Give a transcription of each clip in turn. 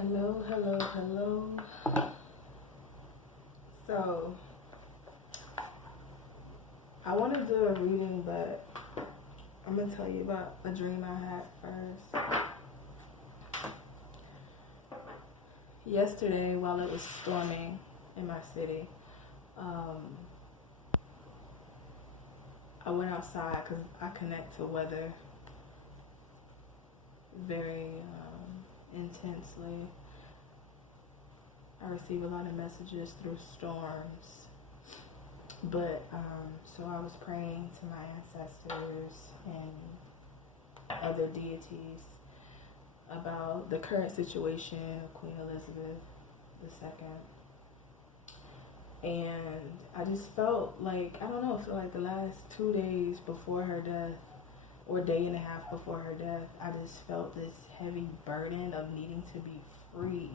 Hello, hello, hello. So, I want to do a reading, but I'm going to tell you about a dream I had first. Yesterday, while it was storming in my city, I went outside because I connect to weather very intensely. I receive a lot of messages through storms. But so I was praying to my ancestors and other deities about the current situation of Queen Elizabeth II. And I just felt like, I don't know, for like the last 2 days before her death, or day and a half before her death, I just felt this heavy burden of needing to be free.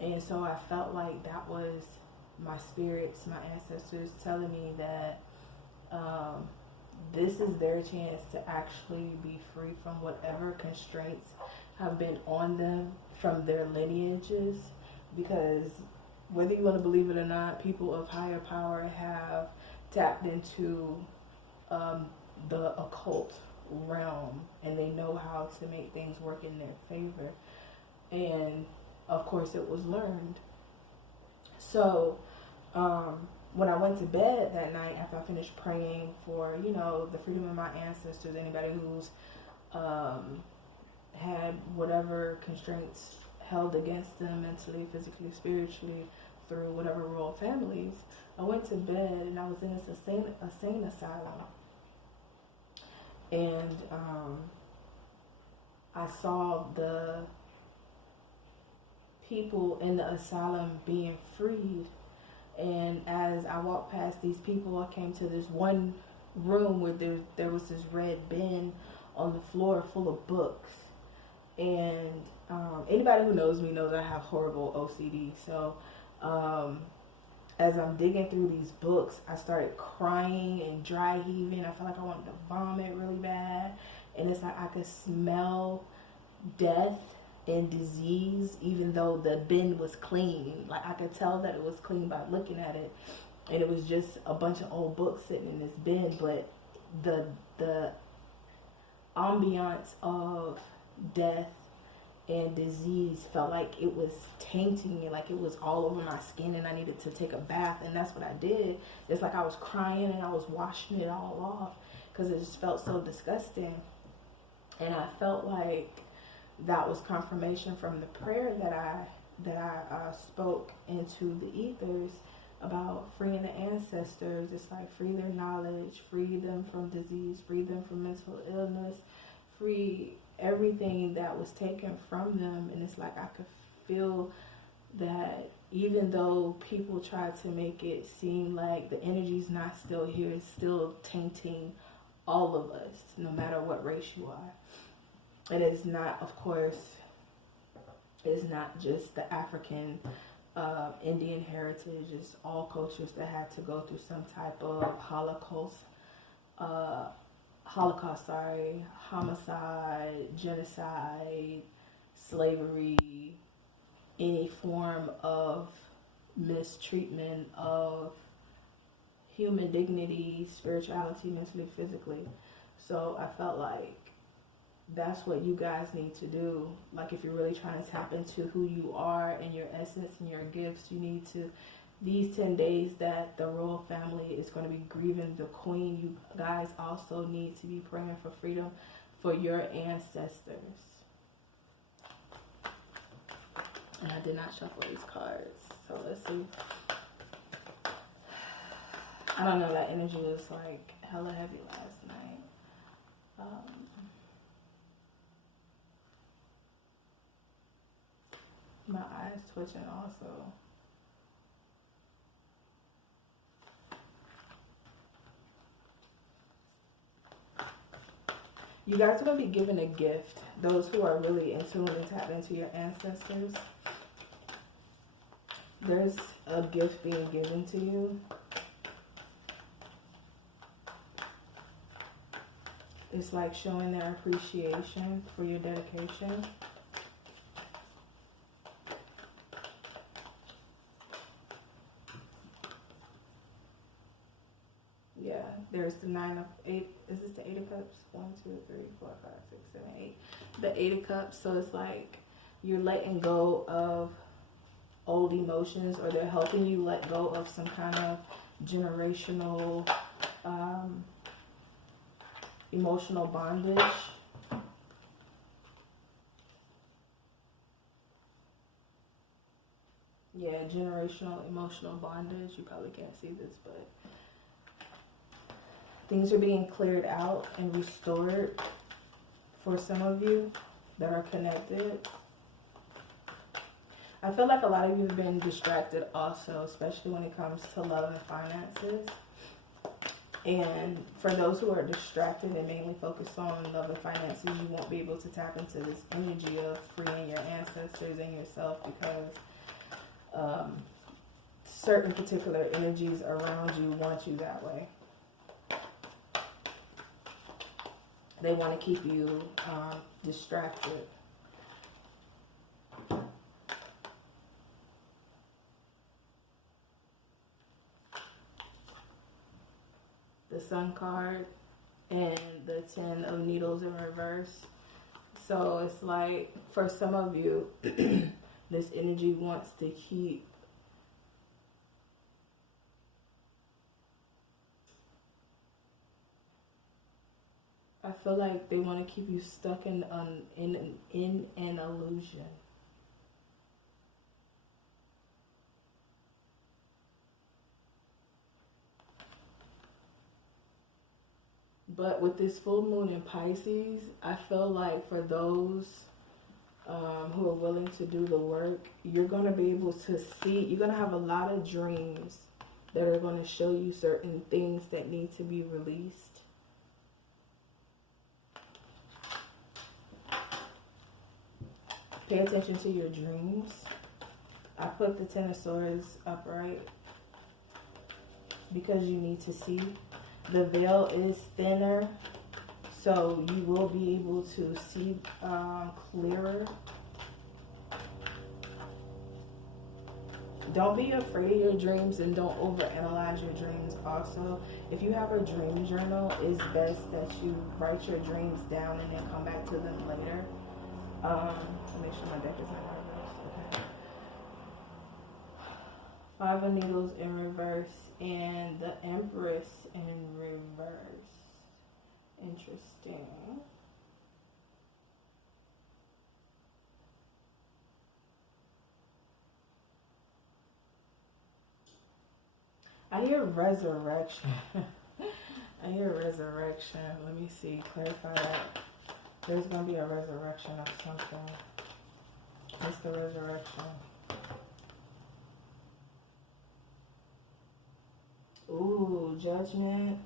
And so I felt like that was my spirits, my ancestors telling me that this is their chance to actually be free from whatever constraints have been on them from their lineages. Because whether you want to believe it or not, people of higher power have tapped into the occult realm, and they know how to make things work in their favor. And of course it was learned. So when I went to bed that night, after I finished praying for, the freedom of my ancestors, anybody who's had whatever constraints held against them mentally, physically, spiritually, through whatever royal families, I went to bed and I was in this insane asylum. And I saw the people in the asylum being freed. And as I walked past these people, I came to this one room where there was this red bin on the floor full of books. And anybody who knows me knows I have horrible OCD. So as I'm digging through these books, I started crying and dry heaving. I felt like I wanted to vomit really bad. And it's like I could smell death and disease, even though the bin was clean. Like I could tell that it was clean by looking at it. And it was just a bunch of old books sitting in this bin. But the ambiance of death and disease felt like it was tainting me, like it was all over my skin and I needed to take a bath. And that's what I did. It's like I was crying and I was washing it all off because it just felt so disgusting. And I felt like that was confirmation from the prayer that I spoke into the ethers about freeing the ancestors. It's like free their knowledge, free them from disease, free them from mental illness, free everything that was taken from them. And it's like I could feel that even though people try to make it seem like the energy's not still here, it's still tainting all of us, no matter what race you are. And it's not, of course, it's not just the African Indian heritage. It's all cultures that had to go through some type of homicide, genocide, slavery, any form of mistreatment of human dignity, spirituality, mentally, physically. So I felt like that's what you guys need to do. Like if you're really trying to tap into who you are and your essence and your gifts, you need to, these 10 days that the royal family is going to be grieving the queen, you guys also need to be praying for freedom for your ancestors. And I did not shuffle these cards, so let's see. I don't know, that energy was like hella heavy last night. My eyes twitching also. You guys are going to be given a gift. Those who are really in tune and tap into your ancestors. There's a gift being given to you. It's like showing their appreciation for your dedication. there's the 9 of 8. Is this the 8 of Cups? 1, 2, 3, 4, 5, 6, 7, 8. The 8 of Cups. So it's like you're letting go of old emotions, or they're helping you let go of some kind of generational emotional bondage. Yeah, generational emotional bondage. You probably can't see this, but things are being cleared out and restored for some of you that are connected. I feel like a lot of you have been distracted also, especially when it comes to love and finances. And for those who are distracted and mainly focused on love and finances, you won't be able to tap into this energy of freeing your ancestors and yourself, because certain particular energies around you want you that way. They want to keep you distracted. The Sun card and the 10 of Needles in reverse. So it's like, for some of you, this energy wants to keep I feel like they want to keep you stuck in an illusion. But with this full moon in Pisces, I feel like for those who are willing to do the work, you're going to be able to see, you're going to have a lot of dreams that are going to show you certain things that need to be released. Pay attention to your dreams. I put the 10 of Swords upright because you need to see. The veil is thinner, so you will be able to see clearer. Don't be afraid of your dreams, and don't overanalyze your dreams also. If you have a dream journal, it's best that you write your dreams down and then come back to them later. Make sure my deck is not reversed. Okay. 5 of Needles in reverse and the Empress in reverse. Interesting. I hear resurrection. I hear resurrection. Let me see. Clarify that. There's going to be a resurrection of something. What's the resurrection? Ooh, Judgment.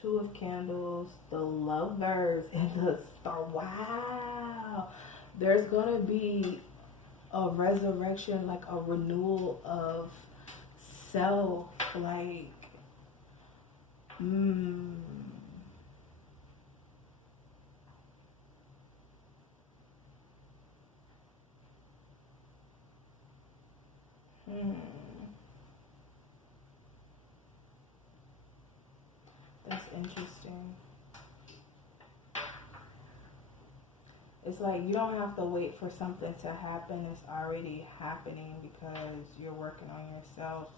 2 of Candles. The Lovers. And the Star. Wow. There's going to be a resurrection, like a renewal of self. Like, That's interesting. It's like you don't have to wait for something to happen. It's already happening because you're working on yourself.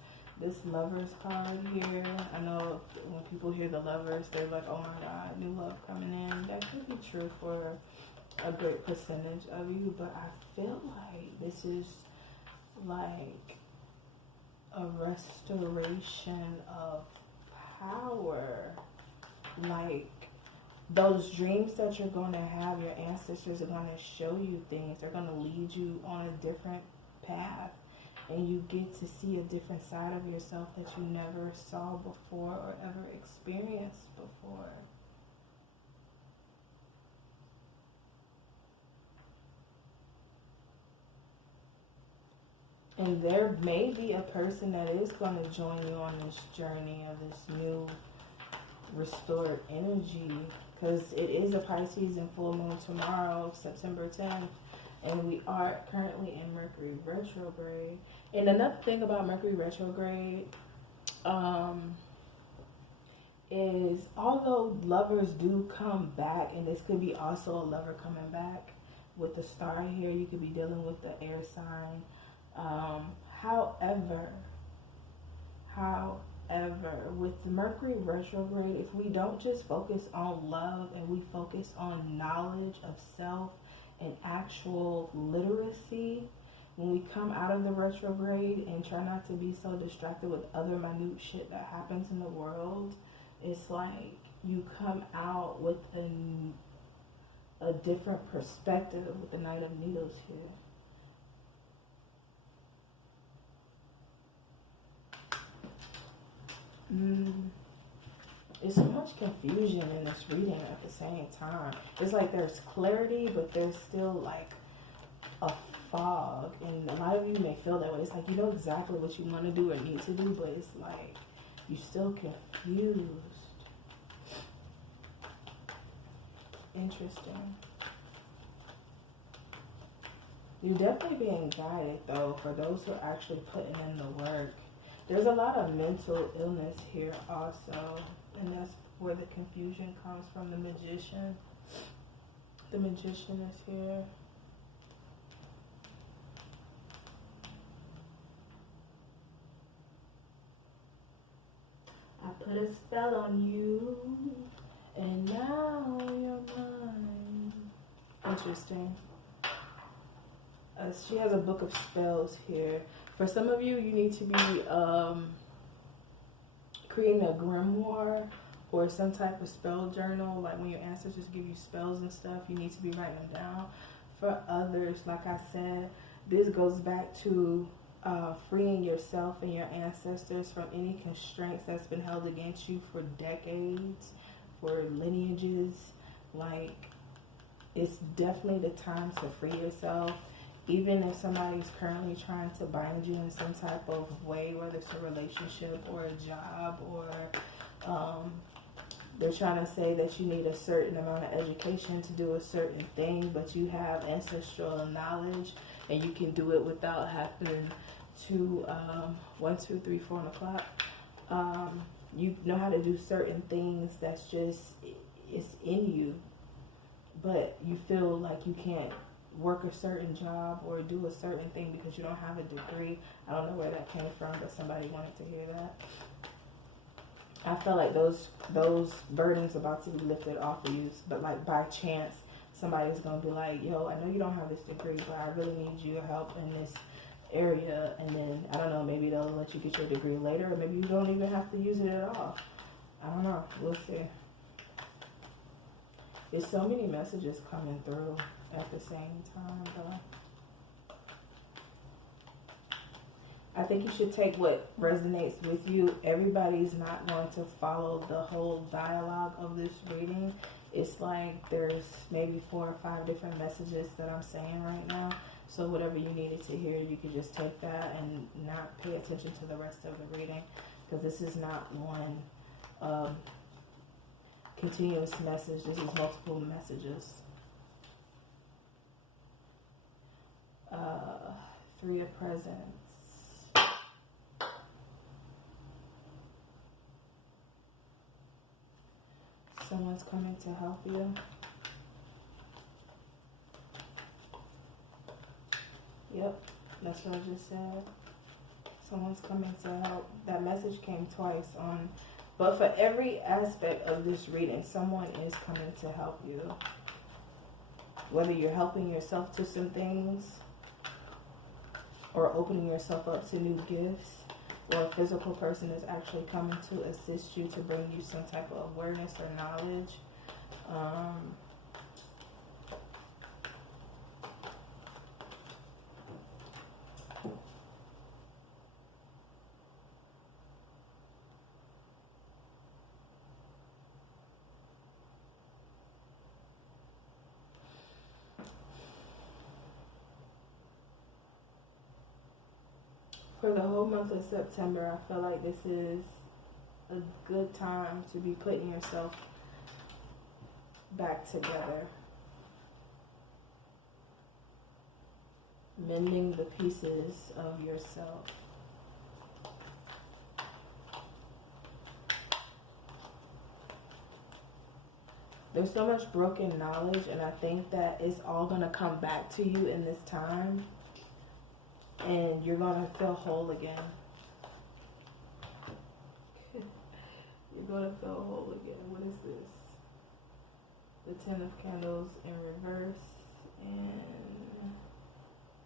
This Lovers card here, I know when people hear the Lovers, they're like, oh my God, new love coming in. That could be true for a great percentage of you, but I feel like this is like a restoration of power. Like, those dreams that you're going to have, your ancestors are going to show you things. They're going to lead you on a different path, and you get to see a different side of yourself that you never saw before or ever experienced before. And there may be a person that is going to join you on this journey of this new restored energy, because it is a Pisces and full moon tomorrow, September 10th, and we are currently in Mercury retrograde. And another thing about Mercury retrograde, is although lovers do come back, and this could be also a lover coming back with the star here, you could be dealing with the air sign. However, with Mercury retrograde, if we don't just focus on love and we focus on knowledge of self and actual literacy, when we come out of the retrograde and try not to be so distracted with other minute shit that happens in the world, it's like you come out with a different perspective with the Knight of Needles here. It's so much confusion in this reading at the same time. It's like there's clarity, but there's still like a fog. And a lot of you may feel that way. It's like you know exactly what you want to do or need to do, but it's like you're still confused. Interesting. You're definitely being guided, though, for those who are actually putting in the work. There's a lot of mental illness here also, and that's where the confusion comes from. The Magician. The Magician is here. I put a spell on you, and now you're mine. Interesting. She has a book of spells here. For some of you, you need to be creating a grimoire or some type of spell journal. Like when your ancestors give you spells and stuff, you need to be writing them down. For others, like I said, this goes back to freeing yourself and your ancestors from any constraints that's been held against you for decades, for lineages. Like, it's definitely the time to free yourself. Even if somebody's currently trying to bind you in some type of way, whether it's a relationship or a job, or they're trying to say that you need a certain amount of education to do a certain thing, but you have ancestral knowledge and you can do it without having to 1, 2, 3, 4 o'clock. You know how to do certain things that's just, it's in you, but you feel like you can't work a certain job or do a certain thing because you don't have a degree. I don't know where that came from, but somebody wanted to hear that. I feel like those burdens about to be lifted off of you, but like by chance, somebody's gonna be like, yo, I know you don't have this degree, but I really need your help in this area. And then, I don't know, maybe they'll let you get your degree later, or maybe you don't even have to use it at all. I don't know, we'll see. There's so many messages coming through at the same time, though. I think you should take what resonates with you. Everybody's not going to follow the whole dialogue of this reading. It's like there's maybe 4 or 5 different messages that I'm saying right now. So whatever you needed to hear, you could just take that and not pay attention to the rest of the reading, because this is not one continuous message. This is multiple messages. 3 of Presents. Someone's coming to help you. Yep, that's what I just said. Someone's coming to help. That message came twice on, but for every aspect of this reading, someone is coming to help you. Whether you're helping yourself to some things, or opening yourself up to new gifts, or a physical person is actually coming to assist you to bring you some type of awareness or knowledge. For the whole month of September, I feel like this is a good time to be putting yourself back together. Mending the pieces of yourself. There's so much broken knowledge, and I think that it's all going to come back to you in this time, and you're going to feel whole again. You're going to feel whole again. What is this? The 10 of Candles in reverse, and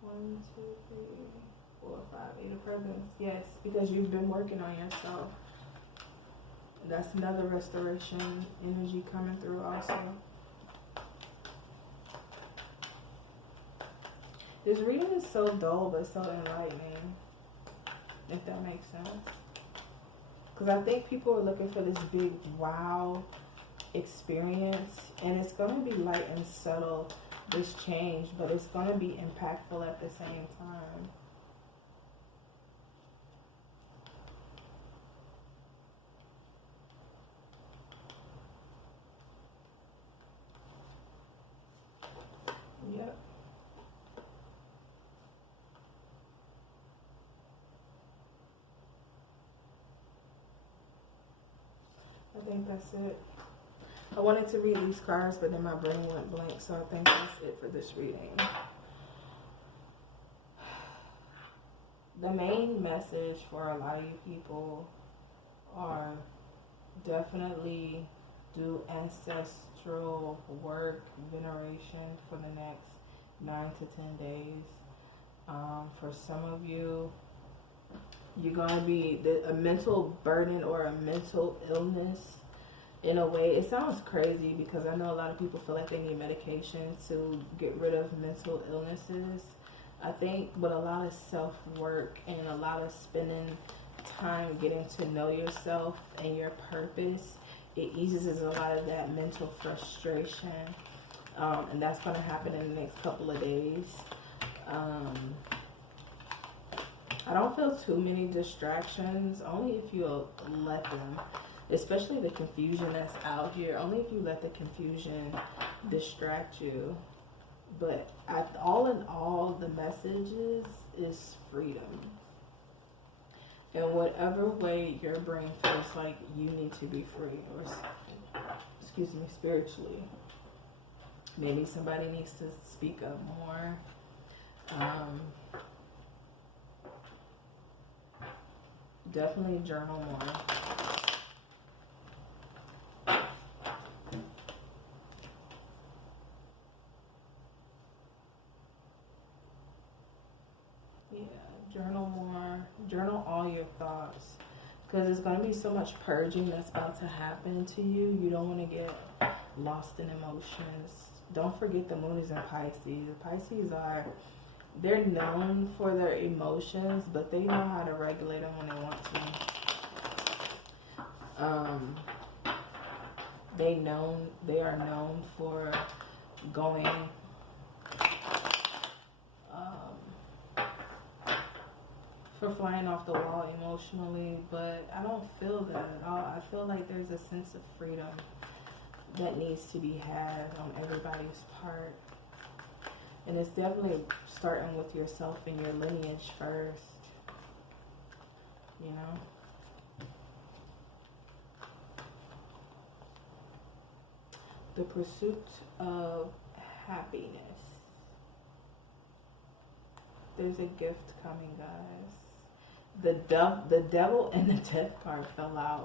1, 2, 3, 4, 5, 8 of Presents. Yes, because you've been working on yourself. That's another restoration energy coming through also. This reading is so dull but so enlightening, if that makes sense. Because I think people are looking for this big wow experience, and it's going to be light and subtle, this change, but it's going to be impactful at the same time. Yep. I think that's it. I wanted to read these cards, but then my brain went blank, so I think that's it for this reading. The main message for a lot of you people are definitely do ancestral work, veneration for the next 9 to 10 days. For some of you, you're going to be a mental burden or a mental illness. In a way, it sounds crazy because I know a lot of people feel like they need medication to get rid of mental illnesses. I think with a lot of self-work and a lot of spending time getting to know yourself and your purpose, it eases a lot of that mental frustration. And that's going to happen in the next couple of days. I don't feel too many distractions, only if you let them. Especially the confusion that's out here. Only if you let the confusion distract you. But all in all, the messages is freedom. In whatever way your brain feels like you need to be free, or excuse me, spiritually. Maybe somebody needs to speak up more. Definitely journal more. Journal more. Journal all your thoughts. Because there's going to be so much purging that's about to happen to you. You don't want to get lost in emotions. Don't forget the moon is in Pisces. The Pisces they're known for their emotions, but they know how to regulate them when they want to. They are known for going for flying off the wall emotionally, but I don't feel that at all. I feel like there's a sense of freedom that needs to be had on everybody's part. And it's definitely starting with yourself and your lineage first. You know? The pursuit of happiness. There's a gift coming, guys. The devil and the death card fell out.